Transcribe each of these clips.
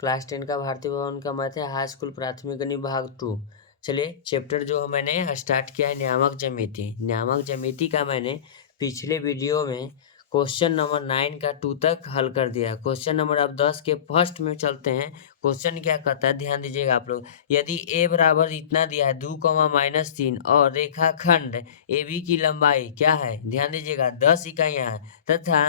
Class 10 का भारतीय भवन का मैथ है, हाई स्कूल प्राथमिक गणित भाग 2। चलिए चैप्टर जो मैंने स्टार्ट किया है नियामक ज्यामिति। नियामक ज्यामिति का मैंने पिछले वीडियो में क्वेश्चन नंबर 9 का 2 तक हल कर दिया। क्वेश्चन नंबर अब 10 के फर्स्ट में चलते हैं। क्वेश्चन क्या कहता है, ध्यान दीजिएगा आप लोग। यदि a बराबर इतना दिया है 2, -3 और रेखाखंड AB की लंबाई क्या है, ध्यान दीजिएगा 10 इकाइयां है तथा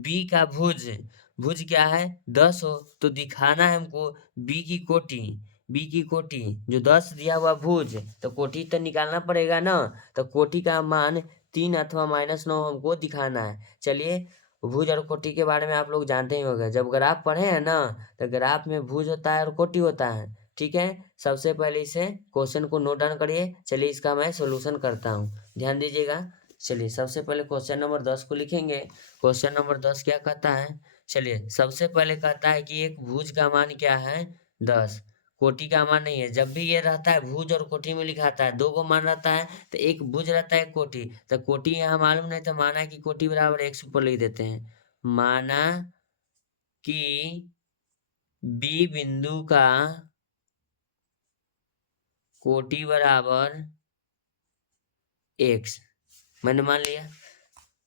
b का भुज भुज क्या है 10 हो, तो दिखाना है हमको बी की कोटि जो 10 दिया हुआ भुज, तो कोटि तो निकालना पड़ेगा ना। तो कोटि का मान 3 अथवा -9 हमको दिखाना है। चलिए भुज और कोटि के बारे में आप लोग जानते ही होंगे, जब ग्राफ पढ़े हैं ना तो ग्राफ में भुज होता है और कोटि होता है। ठीक है, सबसे पहले इसे क्वेश्चन को नोट डाउन करिए। चलिए इसका मैं सोल्यूशन करता हूँ, ध्यान दीजिएगा। चलिए सबसे पहले क्वेश्चन नंबर 10 को लिखेंगे। क्वेश्चन नंबर 10 क्या कहता है, चलिए सबसे पहले कहता है कि एक भुज का मान क्या है 10, कोटि का मान नहीं है। जब भी ये रहता है भुज और कोटि में लिखाता है, दो को मान रहता है तो एक भुज रहता है एक कोटि। तो कोटि यहाँ मालूम नहीं तो माना कि कोटि बराबर x ऊपर लिख देते हैं। माना कि बी बिंदु का कोटि बराबर x, मैंने मान लिया।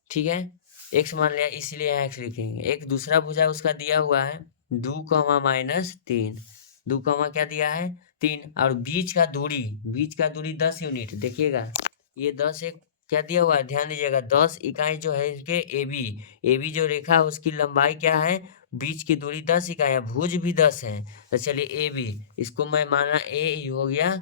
ठीक है, x मान लिया इसीलिए यहाँ x लिखेंगे। एक दूसरा भुजा उसका दिया हुआ है 2, -3, 2 क्या दिया है 3, और बीच का दूरी 10 यूनिट। देखिएगा ये 10 एक क्या दिया हुआ है, ध्यान दीजिएगा 10 इकाई जो है इसके AB जो रेखा है उसकी लंबाई क्या है, बीच की दूरी 10 इकाई है, भुज भी 10 है। तो चलिए AB इसको मैं माना A हो गया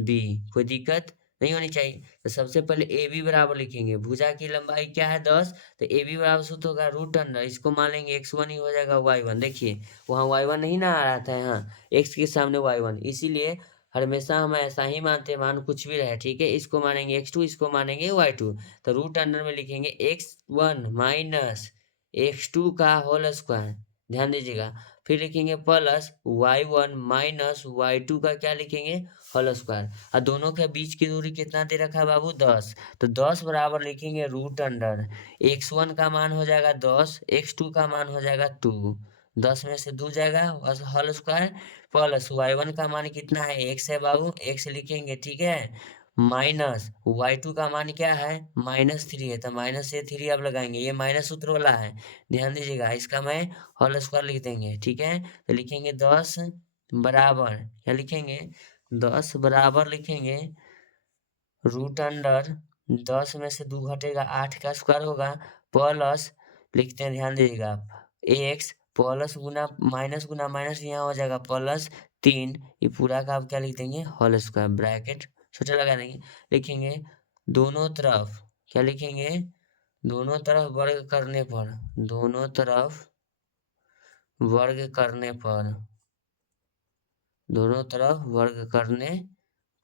B, कोई दिक्कत नहीं होनी चाहिए। तो सबसे पहले AB बराबर लिखेंगे, भुजा की लंबाई क्या है 10, तो AB बराबर सूत्र होगा √अंडर, इसको मान लेंगे x1 ही हो जाएगा y1। देखिए वहाँ y1 नहीं ना आ रहा था, यहाँ x के सामने y1, इसीलिए हमेशा हम ऐसा ही मानते हैं, मान कुछ भी रहे। ठीक है, इसको मानेंगे x2, इसको मानेंगे y2। तो √अंडर में लिखेंगे x1 माइनस x2 का होल स्क्वायर, ध्यान दीजिएगा। फिर लिखेंगे प्लस y1 माइनस y2 का क्या लिखेंगे, होल स्क्वायर। और दोनों के बीच की दूरी कितना दे रखा है बाबू 10, तो 10 बराबर लिखेंगे √अंडर, x1 का मान हो जाएगा 10, x2 का मान हो जाएगा 2, 10 में से 2 जाएगा होल स्क्वायर, प्लस y1 का मान कितना है x है बाबू, x लिखेंगे। ठीक है, माइनस y2 का मान क्या है -3 है, तो माइनस से 3 आप लगाएंगे, ये माइनस सूत्र वाला है, ध्यान दीजिएगा। इसका मैं होल स्क्वायर लिख देंगे। ठीक है, तो लिखेंगे 10 बराबर क्या लिखेंगे, 10 बराबर लिखेंगे √अंडर, 10 में से 2 घटेगा 8 का स्क्वायर होगा, प्लस लिखते हैं, ध्यान दीजिएगा x प्लस गुना माइनस यहाँ हो जाएगा +3, ये पूरा का आप क्या लिख देंगे होल स्क्वायर, ब्रैकेट छोटा लगा देंगे। लिखेंगे दोनों तरफ क्या लिखेंगे, दोनों तरफ वर्ग करने पर, दोनों तरफ वर्ग करने पर, दोनों तरफ वर्ग करने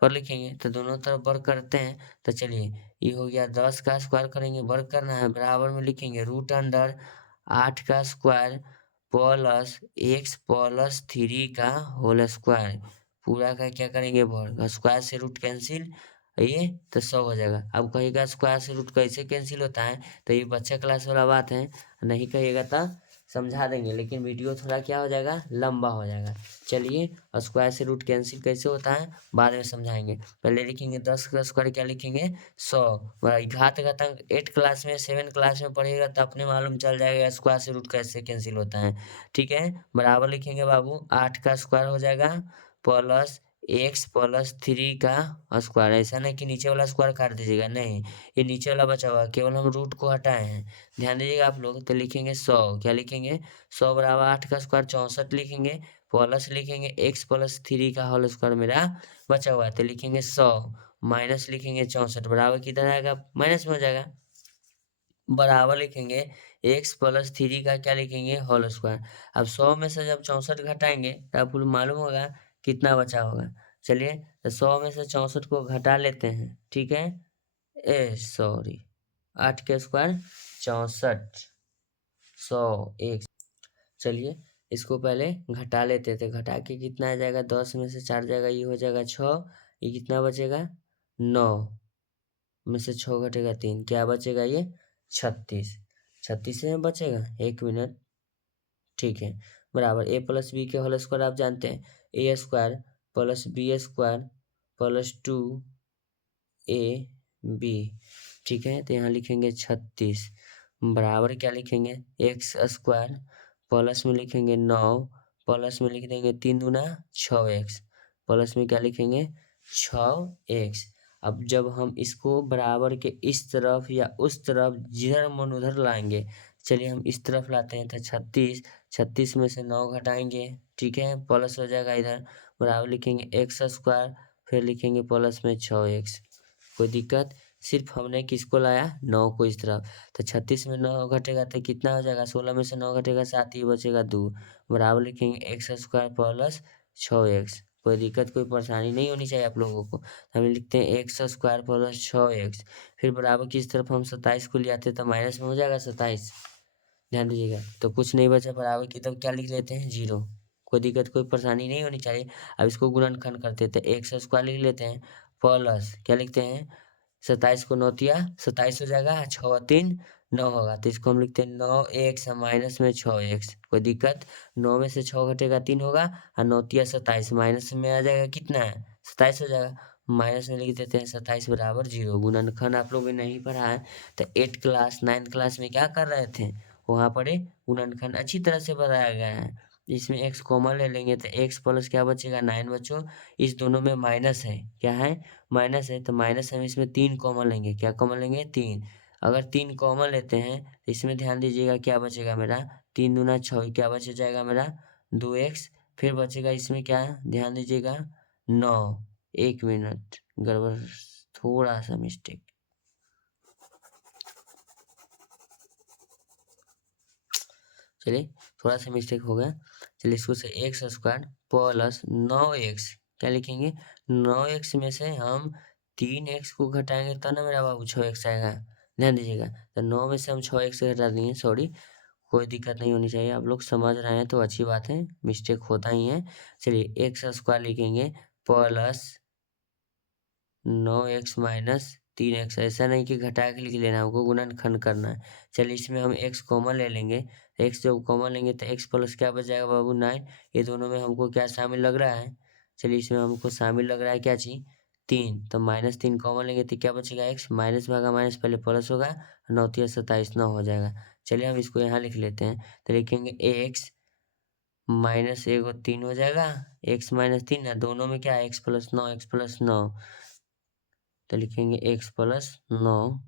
पर लिखेंगे। तो दोनों तरफ वर्ग करते हैं, तो चलिए ये हो गया 10 का स्क्वायर करेंगे, वर्ग करना है, बराबर में लिखेंगे √अंडर 8 का स्क्वायर प्लस x प्लस 3 का होल स्क्वायर, पूरा का क्या करेंगे वर्ग, स्क्वायर से रूट कैंसिल, ये तो 100 हो जाएगा। अब कहिएगा स्क्वायर से रूट कैसे कैंसिल होता है, तो ये बच्चा क्लास वाला बात है, नहीं कहिएगा तो समझा देंगे, लेकिन वीडियो थोड़ा क्या हो जाएगा लंबा हो जाएगा। चलिए स्क्वायर से रूट कैंसिल कैसे होता है बाद में समझाएंगे। पहले लिखेंगे 10 का स्क्वायर क्या लिखेंगे 100, घात घातांक 8 क्लास में 7 क्लास में पढ़ेगा तो अपने मालूम चल जाएगा स्क्वायर से रूट कैसे कैंसिल होता है। ठीक है, बराबर लिखेंगे बाबू 8 का स्क्वायर हो जाएगा प्लस x प्लस 3 का स्क्वायर। ऐसा नहीं कि नीचे वाला स्क्वायर काट दीजिएगा, नहीं, ये नीचे वाला बचा हुआ, केवल हम रूट को हटाए हैं, ध्यान दीजिएगा आप लोग। तो लिखेंगे 100, क्या लिखेंगे 100 बराबर 8 का स्क्वायर 64 लिखेंगे, प्लस लिखेंगे x प्लस 3 का होल स्क्वायर मेरा बचा हुआ है, तो लिखेंगे 100 माइनस लिखेंगे 64, बराबर किधर आएगा माइनस में हो जाएगा, बराबर लिखेंगे x प्लस 3 का क्या लिखेंगे होल स्क्वायर। अब 100 में से जब 64 घटाएंगे तो आपको मालूम होगा कितना बचा होगा। चलिए तो 100 में से 64 को घटा लेते हैं। ठीक है, सॉरी 8 के स्क्वायर 64, 100 एक, चलिए इसको पहले घटा लेते थे, घटा के कितना आ जाएगा 10 में से 4 जाएगा, ये हो जाएगा 6, ये कितना बचेगा 9 में से 6 घटेगा 3, क्या बचेगा ये 36, 36 में बचेगा, 1 मिनट। ठीक है, बराबर ए प्लस बी के होल स्क्वायर आप जानते हैं, A square plus B square plus 2 A B. ठीक है, तो यहाँ लिखेंगे 36 बराबर क्या लिखेंगे एक्स स्क्वायर प्लस में लिखेंगे 9 प्लस में लिख देंगे 3 दूना 6x प्लस में क्या लिखेंगे 6x। अब जब हम इसको बराबर के इस तरफ या उस तरफ जिधर मन उधर लाएंगे, चलिए हम इस तरफ लाते हैं तो 36 में से 9 घटाएंगे, ठीक है, प्लस हो जाएगा इधर, बराबर लिखेंगे एक्स स्क्वायर फिर लिखेंगे प्लस में 6x। कोई दिक्कत, सिर्फ हमने किसको लाया 9 को इस तरफ, तो 36 में 9 घटेगा तो कितना हो जाएगा 16 में से 9 घटेगा 7 ही बचेगा 2, बराबर लिखेंगे एक्स स्क्वायर प्लस 6x। कोई दिक्कत कोई परेशानी नहीं होनी चाहिए आप लोगों को। हम लिखते हैं एक्स स्क्वायर प्लस 6x फिर बराबर किस तरफ हम 27 को ले आते तो माइनस में हो जाएगा 27, ध्यान दीजिएगा, तो कुछ नहीं बचा बराबर की, तब क्या लिख लेते हैं 0। कोई दिक्कत कोई परेशानी नहीं होनी चाहिए। अब इसको गुणनखंड करते थे एक्स स्क्वायर लिख लेते हैं प्लस क्या लिखते हैं 27 को 9 27 हो जाएगा, 6 3 9 होगा, तो इसको हम लिखते हैं 9x माइनस में 6x। कोई दिक्कत, 9 में से 6 घटेगा 3 होगा और 9 27 माइनस में आ जाएगा कितना है 27 हो जाएगा, माइनस में लिख देते हैं 27 बराबर 0। गुणनखंड आप लोगों ने नहीं पढ़ा है तो 8 क्लास 9 क्लास में क्या कर रहे थे, वहाँ पर गुणनखंड अच्छी तरह से बताया गया है। इसमें x कॉमन ले लेंगे तो x प्लस क्या बचेगा 9 बच्चों, इस दोनों में माइनस है, क्या है माइनस है, तो माइनस हम इसमें 3 कॉमन लेंगे, क्या कॉमन लेंगे 3। अगर 3 कॉमन लेते हैं तो इसमें ध्यान दीजिएगा क्या बचेगा मेरा 3 दूना 6, क्या बच जाएगा मेरा 2x, फिर बचेगा इसमें क्या ध्यान दीजिएगा 9। 1 मिनट गड़बड़, थोड़ा सा मिस्टेक, चलिए थोड़ा सा मिस्टेक हो गया, चलिए इसको से एक्स स्क्वायर प्लस 9x क्या लिखेंगे 9x में से हम 3x को घटाएंगे तो ना मेरा बाबू 6x आएगा, ध्यान दीजिएगा, तो 9 में से हम 6x घटा देंगे, सॉरी कोई दिक्कत नहीं होनी चाहिए, आप लोग समझ रहे हैं तो अच्छी बात है, मिस्टेक होता ही है। चलिए एक्स स्क्वायर लिखेंगे प्लस 9x माइनस 3x, ऐसा नहीं कि घटा के लिख लेना, हमको गुणनखंड करना है। चलिए इसमें हम x कॉमन ले लेंगे, x जब कॉमन लेंगे तो x प्लस क्या बच जाएगा बाबू 9, ये दोनों में हमको क्या शामिल लग रहा है, चलिए इसमें हमको शामिल लग रहा है क्या चीज़ 3, तो -3 कॉमन लेंगे तो क्या बचेगा x, माइनस भागा माइनस पहले प्लस होगा, 9 3 27 9 हो जाएगा। चलिए हम इसको यहाँ लिख लेते हैं, तो लिखेंगे x माइनस 1 और 3 हो जाएगा, x माइनस 3 है, दोनों में क्या है x प्लस 9 तो लिखेंगे x प्लस 9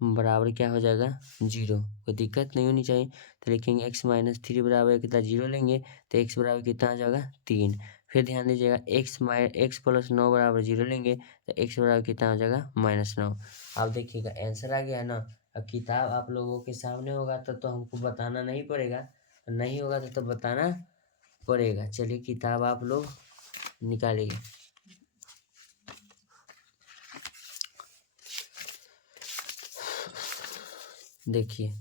बराबर क्या हो जाएगा 0। कोई दिक्कत नहीं होनी चाहिए, तो लिखेंगे x माइनस 3 बराबर कितना 0 लेंगे तो x बराबर कितना आ जाएगा 3। फिर ध्यान दीजिएगा x प्लस 9 बराबर 0 लेंगे तो x बराबर कितना हो जाएगा -9। अब देखिएगा आंसर आ गया ना। अब किताब आप लोगों के सामने होगा तो हमको बताना नहीं पड़ेगा, नहीं होगा तो बताना पड़ेगा। चलिए किताब आप लोग निकालिए, देखिए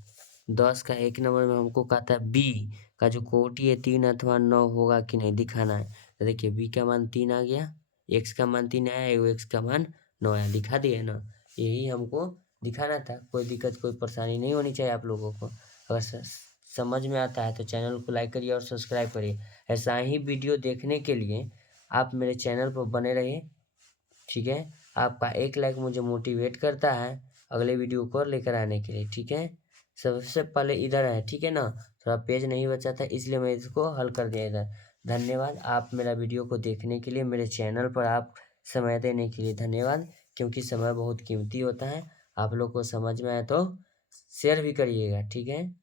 10 का 1 नंबर में हमको कहता है बी का जो कोटि है 3 अथवा 9 होगा कि नहीं दिखाना है। तो देखिए बी का मान 3 आ गया, एक्स का मान 3 आया, एक्स का मान 9 आया, दिखा दिए ना, यही हमको दिखाना था। कोई दिक्कत कोई परेशानी नहीं होनी चाहिए आप लोगों को। अगर समझ में आता है तो चैनल को लाइक करिए और सब्सक्राइब करिए। ऐसा ही वीडियो देखने के लिए आप मेरे चैनल पर बने रहिए, ठीक है। आपका एक लाइक मुझे मोटिवेट करता है अगले वीडियो को लेकर आने के लिए, ठीक है। सबसे पहले इधर है, ठीक है ना, थोड़ा पेज नहीं बचा था इसलिए मैं इसको हल कर दिया इधर। धन्यवाद आप मेरा वीडियो को देखने के लिए, मेरे चैनल पर आप समय देने के लिए धन्यवाद, क्योंकि समय बहुत कीमती होता है। आप लोग को समझ में आए तो शेयर भी करिएगा, ठीक है।